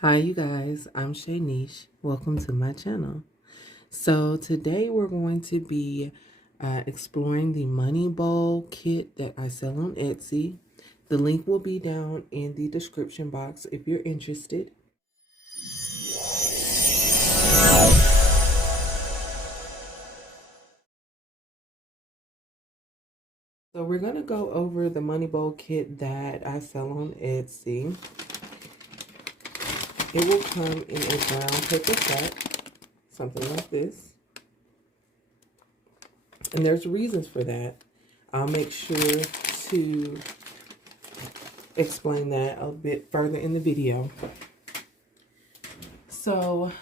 Hi you guys, I'm Shanice. Welcome to my channel. So today we're going to be exploring the money bowl kit that I sell on Etsy. The link will be down in the description box if you're interested. So we're going to go over the money bowl kit that I sell on Etsy. It will come in a brown paper sack, something like this. And there's reasons for that. I'll make sure to explain that a bit further in the video. So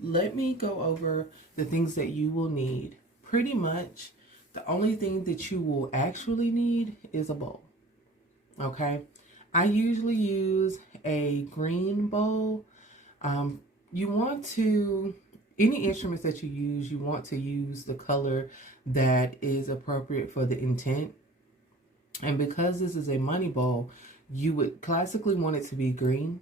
let me go over the things that you will need. Pretty much the only thing that you will actually need is a bowl. Okay, I usually use a green bowl. You want to, any instruments that you use, you want to use the color that is appropriate for the intent. And because this is a money bowl, you would classically want it to be green.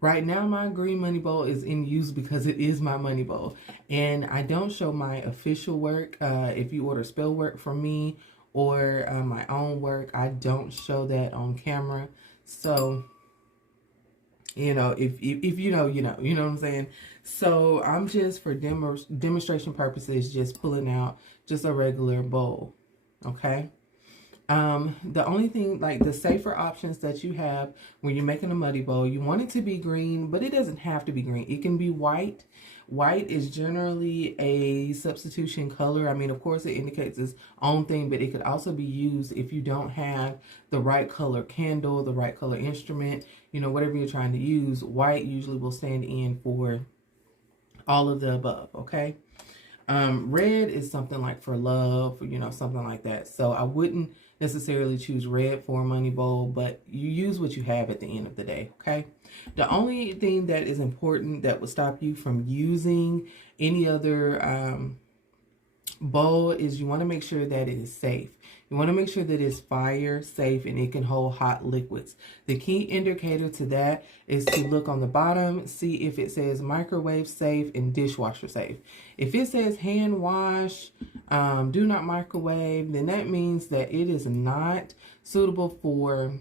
Right now, my green money bowl is in use because it is my money bowl. And I don't show my official work. If you order spell work from me or my own work, I don't show that on camera. So, you know, if you know, you know what I'm saying? So I'm just, for demonstration purposes, just pulling out just a regular bowl, okay? The only thing, like the safer options that you have when you're making a money bowl, you want it to be green, but it doesn't have to be green. It can be white. White is generally a substitution color. I mean, of course, it indicates its own thing, but it could also be used if you don't have the right color candle, the right color instrument, you know, whatever you're trying to use. White usually will stand in for all of the above, okay? Red is something like for love, you know, something like that. So I wouldn't necessarily choose red for a money bowl, but you use what you have at the end of the day, okay? The only thing that is important that would stop you from using any other bowl is you want to make sure that it is safe. You want to make sure that it's fire safe and it can hold hot liquids. The key indicator to that is to look on the bottom, see if it says microwave safe and dishwasher safe. If it says hand wash, do not microwave, then that means that it is not suitable for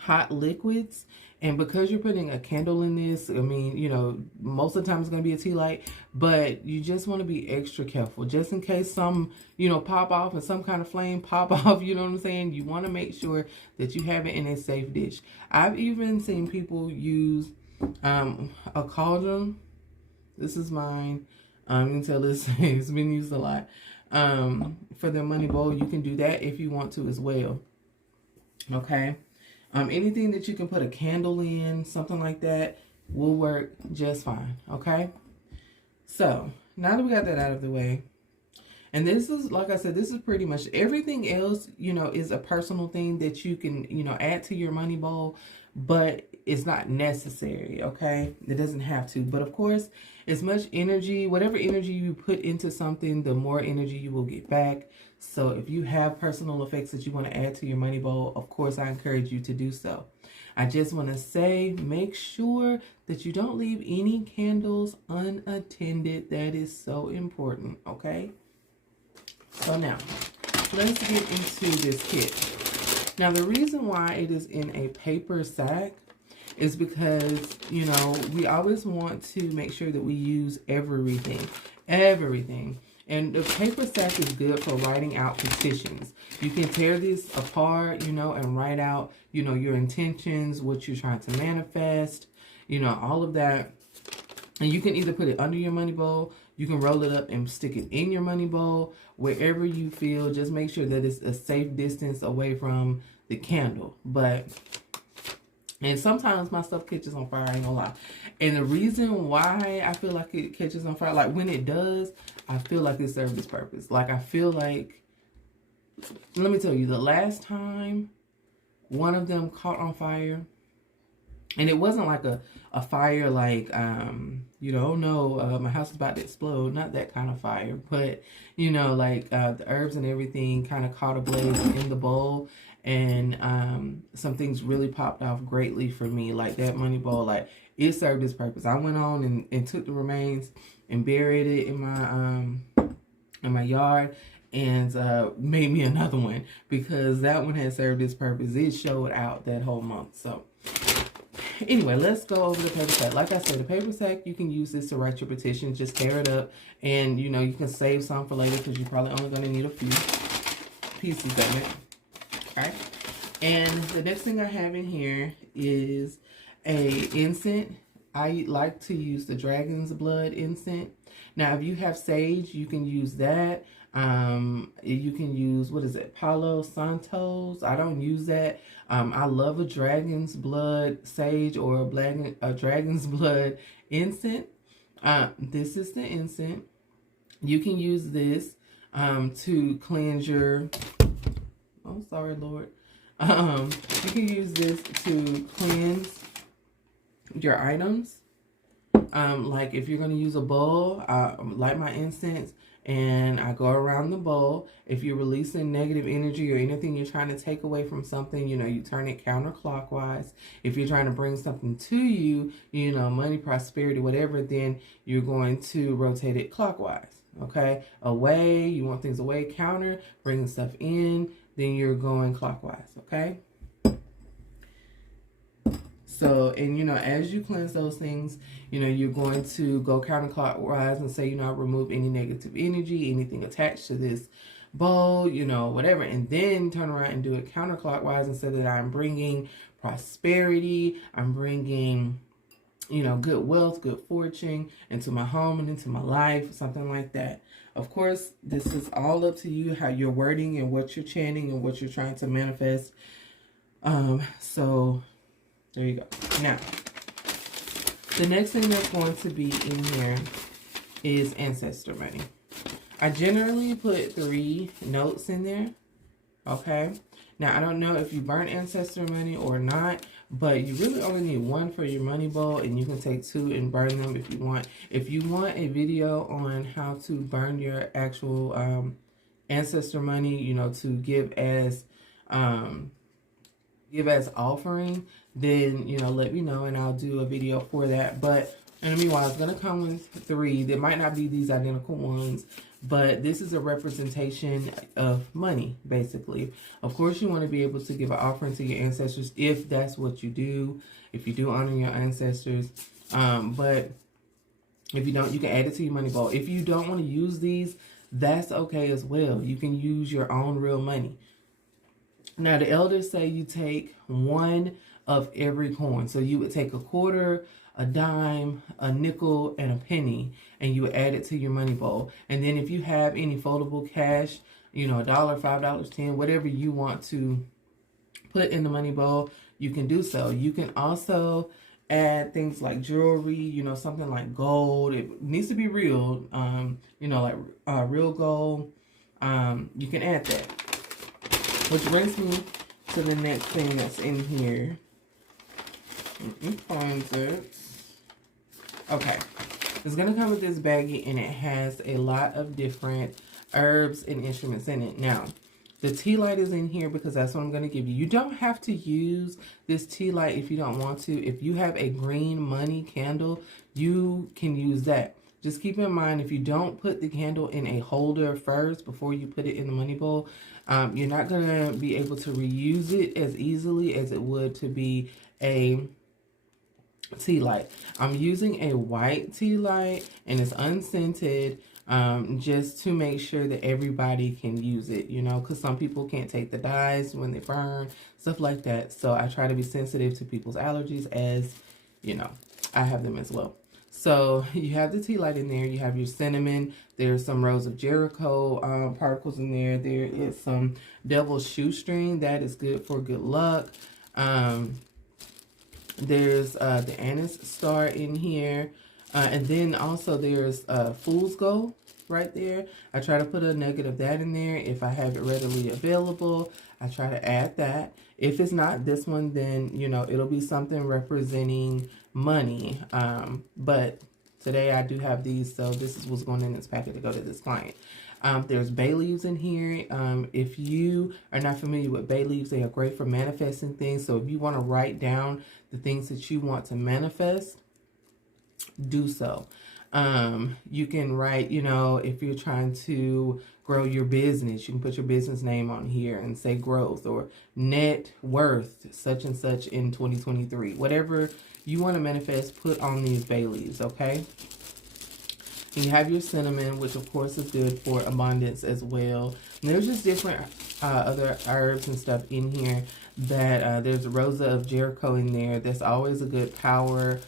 hot liquids. And because you're putting a candle in this, I mean, you know, most of the time it's going to be a tea light, but you just want to be extra careful just in case some, you know, pop off and some kind of flame pop off, you know what I'm saying? You want to make sure that you have it in a safe dish. I've even seen people use a cauldron. This is mine. You can tell it's been used a lot. For the money bowl, you can do that if you want to as well. Okay. Anything that you can put a candle in, something like that, will work just fine, okay? So, now that we got that out of the way, and this is, like I said, this is pretty much everything else, you know, is a personal thing that you can, you know, add to your money bowl, but it's not necessary, okay? It doesn't have to. But of course, as much energy, whatever energy you put into something, the more energy you will get back. So if you have personal effects that you want to add to your money bowl, of course, I encourage you to do so. I just want to say, make sure that you don't leave any candles unattended. That is so important, okay? So now, let's get into this kit. Now, the reason why it is in a paper sack is because, you know, we always want to make sure that we use everything. And the paper sack is good for writing out petitions. You can tear this apart, you know, and write out, you know, your intentions, what you're trying to manifest, you know, all of that. And you can either put it under your money bowl, you can roll it up and stick it in your money bowl, wherever you feel. Just make sure that it's a safe distance away from the candle. And sometimes my stuff catches on fire, I ain't gonna lie. And the reason why I feel like it catches on fire, like when it does, I feel like it served its purpose. Like I feel like, let me tell you, the last time one of them caught on fire, and it wasn't like a fire like, you know, oh no, my house is about to explode. Not that kind of fire. But, you know, like the herbs and everything kind of caught ablaze in the bowl. and some things really popped off greatly for me. Like that money bowl, like it served its purpose. I went on and took the remains and buried it in my yard, and made me another one, because that one had served its purpose. It showed out that whole month. So anyway, let's go over the paper sack. Like I said, the paper sack, you can use this to write your petition. Just tear it up, and you know, you can save some for later, because you're probably only going to need a few pieces of it. Okay, and the next thing I have in here is a incense. I like to use the dragon's blood incense. Now, if you have sage, you can use that. You can use, what is it, Palo Santos. I don't use that. I love a dragon's blood sage or a dragon's blood incense. This is the incense. You can use this to cleanse your, oh, sorry, Lord. You can use this to cleanse your items. Like if you're going to use a bowl, light my incense and I go around the bowl. If you're releasing negative energy or anything you're trying to take away from something, you know, you turn it counterclockwise. If you're trying to bring something to you, you know, money, prosperity, whatever, then you're going to rotate it clockwise. Okay, away, you want things away, counter, bringing stuff in, then you're going clockwise. Okay. So, and you know, as you cleanse those things, you know, you're going to go counterclockwise and say, you know, I remove any negative energy, anything attached to this bowl, you know, whatever. And then turn around and do it counterclockwise and say that I'm bringing prosperity, I'm bringing, you know, good wealth, good fortune into my home and into my life, something like that. Of course, this is all up to you, how you're wording and what you're chanting and what you're trying to manifest. So there you go. Now, the next thing that's going to be in here is ancestor money. I generally put 3 notes in there. Okay. Now, I don't know if you burn ancestor money or not, but you really only need 1 for your money bowl, and you can take 2 and burn them if you want. If you want a video on how to burn your actual ancestor money, you know, to give as offering, then, you know, let me know and I'll do a video for that. But in the meanwhile, it's going to come with 3. There might not be these identical ones, but this is a representation of money, basically. Of course, you want to be able to give an offering to your ancestors if that's what you do, if you do honor your ancestors. But if you don't, you can add it to your money bowl. If you don't want to use these, that's okay as well. You can use your own real money. Now, the elders say you take 1 of every coin. So you would take a quarter, a dime, a nickel, and a penny, and you would add it to your money bowl. And then if you have any foldable cash, you know, $1, $5, 10, whatever you want to put in the money bowl, you can do so. You can also add things like jewelry, you know, something like gold. It needs to be real, you know, like real gold. You can add that. Which brings me to the next thing that's in here. Let me find it. Okay. It's going to come with this baggie, and it has a lot of different herbs and instruments in it. Now, the tea light is in here because that's what I'm going to give you. You don't have to use this tea light if you don't want to. If you have a green money candle, you can use that. Just keep in mind, if you don't put the candle in a holder first before you put it in the money bowl, you're not going to be able to reuse it as easily as it would to be a tea light. I'm using a white tea light, and it's unscented, just to make sure that everybody can use it, you know, because some people can't take the dyes when they burn, stuff like that. So I try to be sensitive to people's allergies, as, you know, I have them as well. So you have the tea light in there. You have your cinnamon. There's some Rose of Jericho particles in there. There is some devil's shoestring. That is good for good luck. There's the anise star in here. And then also there's fool's gold right there. I try to put a nugget of that in there. If I have it readily available, I try to add that. If it's not this one, then, you know, it'll be something representing money. But today I do have these, so this is what's going in this packet to go to this client. There's bay leaves in here. If you are not familiar with bay leaves, they are great for manifesting things. So if you want to write down the things that you want to manifest, do so. You can write, you know, if you're trying to grow your business, you can put your business name on here and say growth or net worth such and such in 2023. Whatever you want to manifest, put on these bay leaves, okay? And you have your cinnamon, which of course is good for abundance as well. And there's just different other herbs and stuff in here that there's a Rosa of Jericho in there. That's always a good power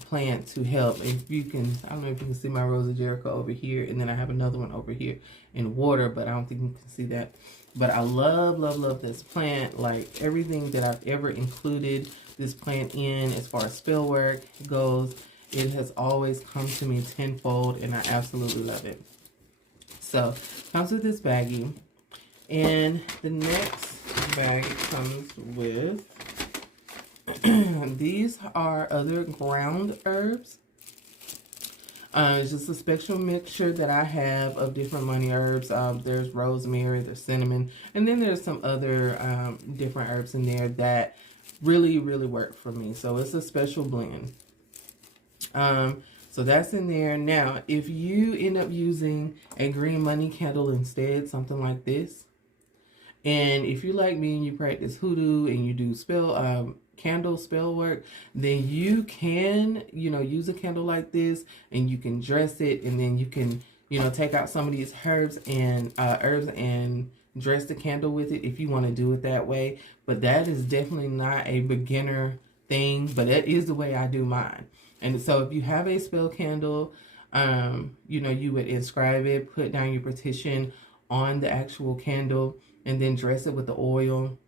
plant to help. If you can, I don't know if you can see my Rose of Jericho over here, and then I have another one over here in water, but I don't think you can see that. But I love, love, love this plant. Like everything that I've ever included this plant in as far as spell work goes, it has always come to me tenfold, and I absolutely love it. So, comes with this baggie, and the next bag comes with these are other ground herbs. It's just a special mixture that I have of different money herbs. There's rosemary, there's cinnamon, and then there's some other different herbs in there that really, really work for me. So it's a special blend. So that's in there. Now, if you end up using a green money candle instead, something like this, and if you're like me and you practice hoodoo and you do candle spell work, then you can, you know, use a candle like this and you can dress it, and then you can, you know, take out some of these herbs and dress the candle with it if you want to do it that way. But that is definitely not a beginner thing, but that is the way I do mine. And so if you have a spell candle, you know, you would inscribe it, put down your petition on the actual candle, and then dress it with the oil,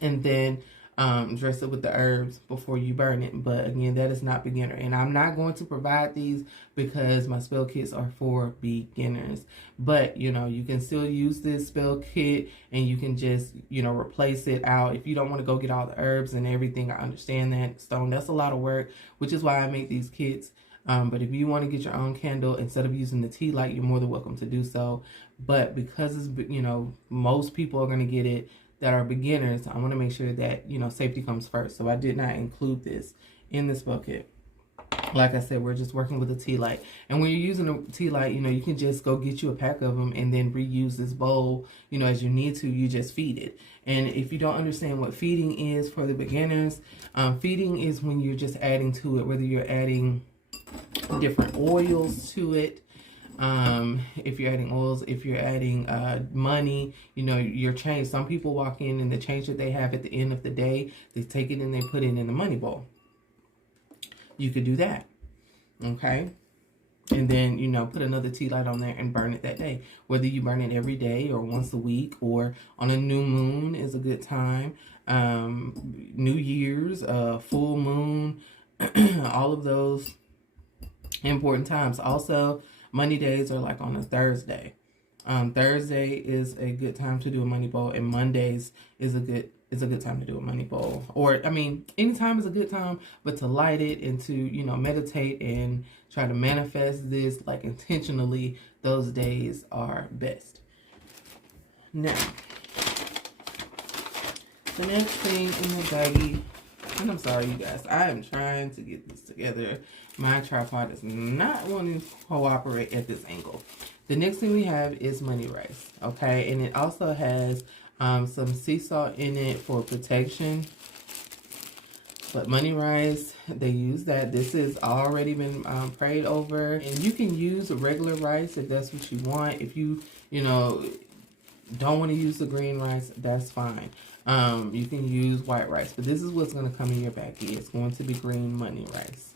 and then dress it with the herbs before you burn it. But again, that is not beginner, and I'm not going to provide these because my spell kits are for beginners. But you know, you can still use this spell kit, and you can just, you know, replace it out if you don't want to go get all the herbs and everything. I understand that, Stone, that's a lot of work, which is why I make these kits. But if you want to get your own candle instead of using the tea light, you're more than welcome to do so. But because it's, you know, most people are going to get it that are beginners, I want to make sure that, you know, safety comes first. So I did not include this in this bucket. Like I said, we're just working with a tea light. And when you're using a tea light, you know, you can just go get you a pack of them and then reuse this bowl, you know, as you need to. You just feed it. And if you don't understand what feeding is for the beginners, feeding is when you're just adding to it, whether you're adding different oils to it. If you're adding oils, if you're adding money, you know, your change. Some people walk in and the change that they have at the end of the day, they take it and they put it in the money bowl. You could do that, okay? And then, you know, put another tea light on there and burn it that day. Whether you burn it every day or once a week or on a new moon is a good time. New Year's, full moon, all of those important times. Also, money days are like on a Thursday. Thursday is a good time to do a money bowl, and Mondays is a good time to do a money bowl. Or, I mean, anytime is a good time, but to light it and to, you know, meditate and try to manifest this, like, intentionally, those days are best. Now, the next thing in the baggie, and I'm sorry, you guys, I am trying to get this together. My tripod is not wanting to cooperate at this angle. The next thing we have is money rice, okay? And it also has some sea salt in it for protection. But money rice, they use that. This has already been prayed over. And you can use regular rice if that's what you want. If you, you know, don't want to use the green rice, that's fine. You can use white rice. But this is what's going to come in your baggie. It's going to be green money rice.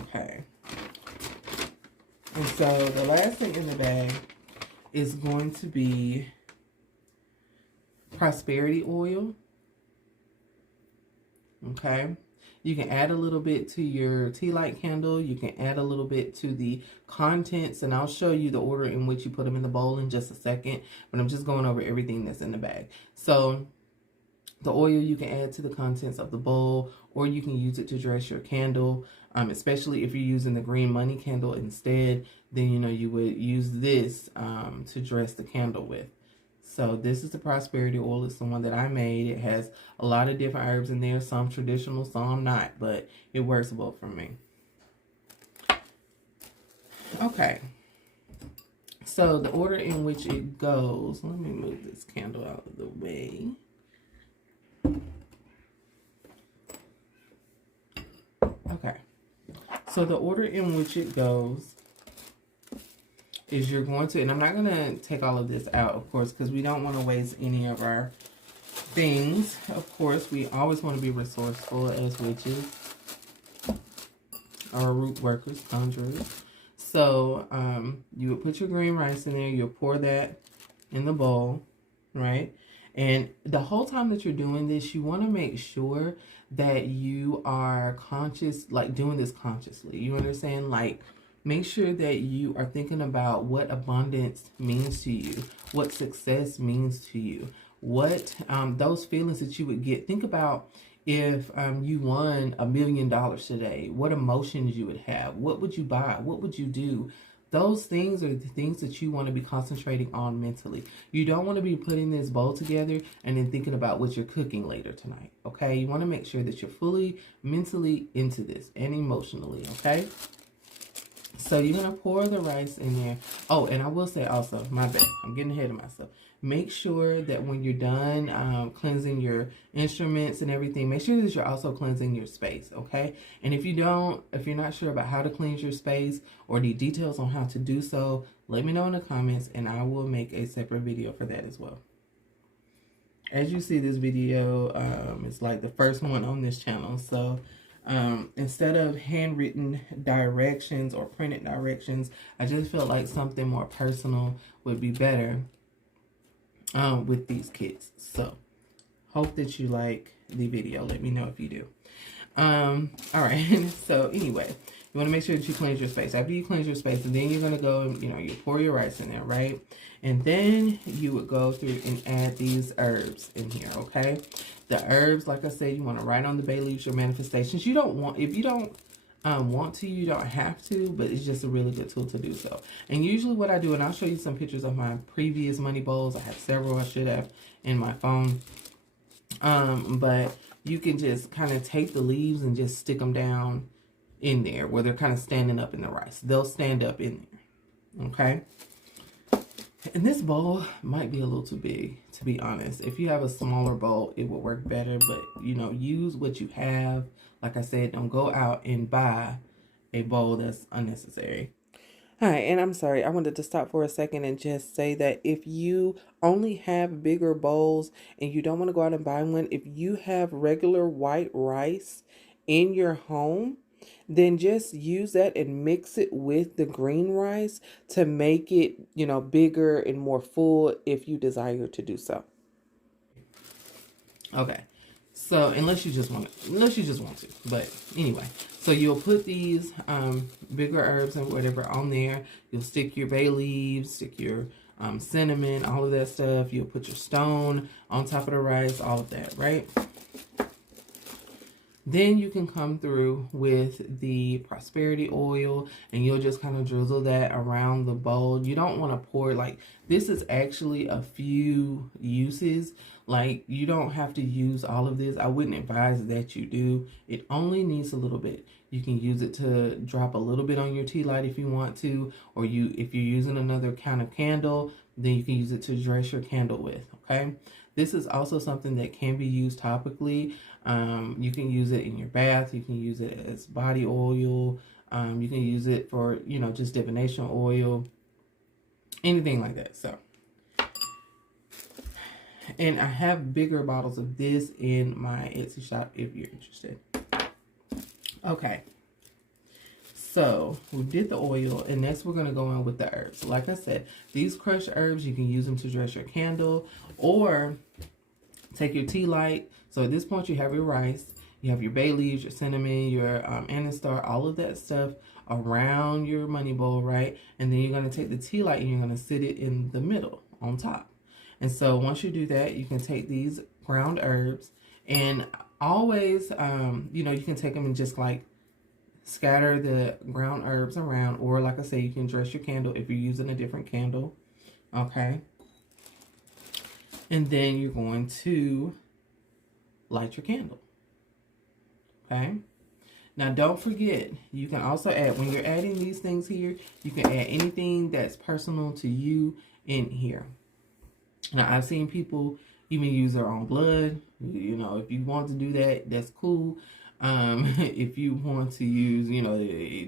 Okay. And so the last thing in the bag is going to be prosperity oil. Okay. You can add a little bit to your tea light candle. You can add a little bit to the contents, and I'll show you the order in which you put them in the bowl in just a second, but I'm just going over everything that's in the bag. So the oil you can add to the contents of the bowl, or you can use it to dress your candle. especially if you're using the green money candle instead, then you know you would use this to dress the candle with. So this is the prosperity oil. It's the one that I made. It has a lot of different herbs in there, some traditional, some not, but it works well for me. Okay, so the order in which it goes, let me move this candle out of the way. Okay, so the order in which it goes is you're going to, and I'm not going to take all of this out, of course, because we don't want to waste any of our things. Of course, we always want to be resourceful as witches or root workers, conjurers. So you would put your green rice in there. You'll pour that in the bowl, right? And the whole time that you're doing this, you want to make sure that you are conscious, like doing this consciously. You understand? Like, make sure that you are thinking about what abundance means to you, what success means to you, what those feelings that you would get. Think about if you won $1 million today, what emotions you would have, what would you buy, what would you do? Those things are the things that you want to be concentrating on mentally. You don't want to be putting this bowl together and then thinking about what you're cooking later tonight, okay? You want to make sure that you're fully mentally into this and emotionally, okay? So you're going to pour the rice in there. Oh, and I will say also, my bad, I'm getting ahead of myself. Make sure that when you're done cleansing your instruments and everything, make sure that you're also cleansing your space, okay? And if you're not sure about how to cleanse your space or the details on how to do so, let me know in the comments and I will make a separate video for that as well. As you see, this video is like the first one on this channel. So instead of handwritten directions or printed directions, I just felt like something more personal would be better with these kits. So hope that you like the video. Let me know if you do. All right. So anyway, you want to make sure that you cleanse your space. After you cleanse your space, and then you're going to go and, you know, you pour your rice in there, right? And then you would go through and add these herbs in here, okay? The herbs, like I said, you want to write on the bay leaves your manifestations. You don't want, if you don't want to, you don't have to, but it's just a really good tool to do so. And usually what I do, and I'll show you some pictures of my previous money bowls. I have several I should have in my phone. But you can just kind of take the leaves and just stick them down in there where they're kind of standing up in the rice. They'll stand up in there, okay? And this bowl might be a little too big, to be honest. If you have a smaller bowl, it will work better. But, you know, use what you have. Like I said, don't go out and buy a bowl that's unnecessary. Hi, and I'm sorry. I wanted to stop for a second and just say that if you only have bigger bowls and you don't want to go out and buy one, if you have regular white rice in your home, then just use that and mix it with the green rice to make it, you know, bigger and more full if you desire to do so. Okay. So unless you just want to, but anyway, so you'll put these bigger herbs and whatever on there. You'll stick your bay leaves, stick your cinnamon, all of that stuff. You'll put your stone on top of the rice, all of that, right? Then you can come through with the prosperity oil and you'll just kind of drizzle that around the bowl. You don't want to pour, like, this is actually a few uses. Like, you don't have to use all of this. I wouldn't advise that you do. It only needs a little bit. You can use it to drop a little bit on your tea light if you want to, or if you're using another kind of candle, then you can use it to dress your candle with, okay? This is also something that can be used topically. You can use it in your bath. You can use it as body oil. You can use it for, you know, just divination oil, anything like that. So, and I have bigger bottles of this in my Etsy shop if you're interested. Okay. So we did the oil, and next we're going to go in with the herbs. Like I said, these crushed herbs, you can use them to dress your candle, or take your tea light. So at this point, you have your rice, you have your bay leaves, your cinnamon, your anise star, all of that stuff around your money bowl, right? And then you're going to take the tea light and you're going to sit it in the middle on top. And so once you do that, you can take these ground herbs and always, you know, you can take them and just like Scatter the ground herbs around, or like I say, you can dress your candle if you're using a different candle. Okay. And then you're going to light your candle. Okay. Now, don't forget, you can also add, when you're adding these things here, you can add anything that's personal to you in here. Now, I've seen people even use their own blood. You know, if you want to do that, that's cool. If you want to use, you know,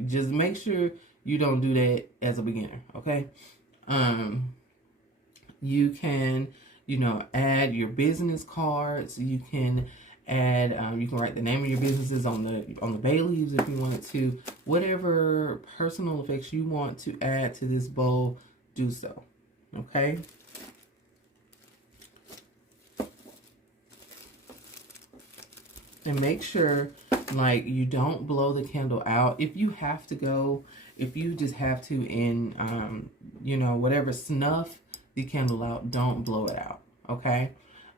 just make sure you don't do that as a beginner, okay? You can, you know, add your business cards. You can add, you can write the name of your businesses on the bay leaves if you wanted to. Whatever personal effects you want to add to this bowl, do so. Okay. And make sure, like, you don't blow the candle out. If you have to go, if you just have to, in, you know, whatever, snuff the candle out, don't blow it out. Okay.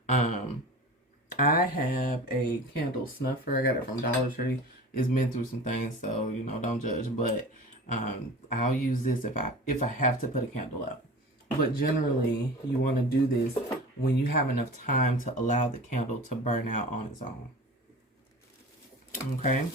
I have a candle snuffer. I got it from Dollar Tree. It's been through some things, so, you know, don't judge. But I'll use this if I have to put a candle up. But generally, you want to do this when you have enough time to allow the candle to burn out on its own. Okay.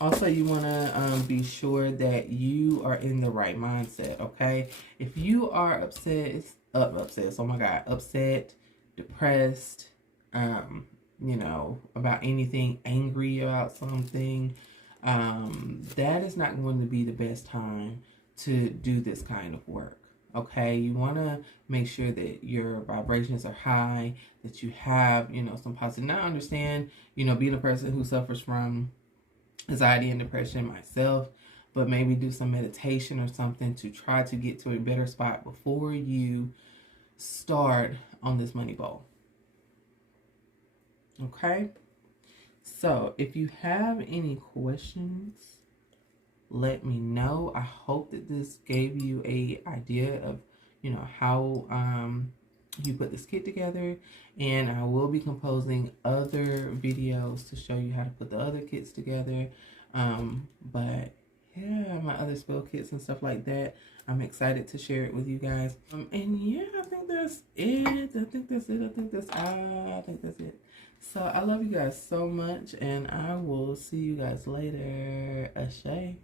Also, you want to be sure that you are in the right mindset, okay? If you are upset, oh my God, upset, depressed, you know, about anything, angry about something, that is not going to be the best time to do this kind of work, okay? You want to make sure that your vibrations are high, that you have, you know, some positive. Now, I understand, you know, being a person who suffers from anxiety and depression myself, but maybe do some meditation or something to try to get to a better spot before you start on this money bowl. Okay? So, if you have any questions, let me know. I hope that this gave you a idea of, you know, how you put this kit together, and I will be composing other videos to show you how to put the other kits together. But yeah, my other spell kits and stuff like that, I'm excited to share it with you guys. And yeah, I think that's it. I think that's it. So I love you guys so much, and I will see you guys later. Ashay.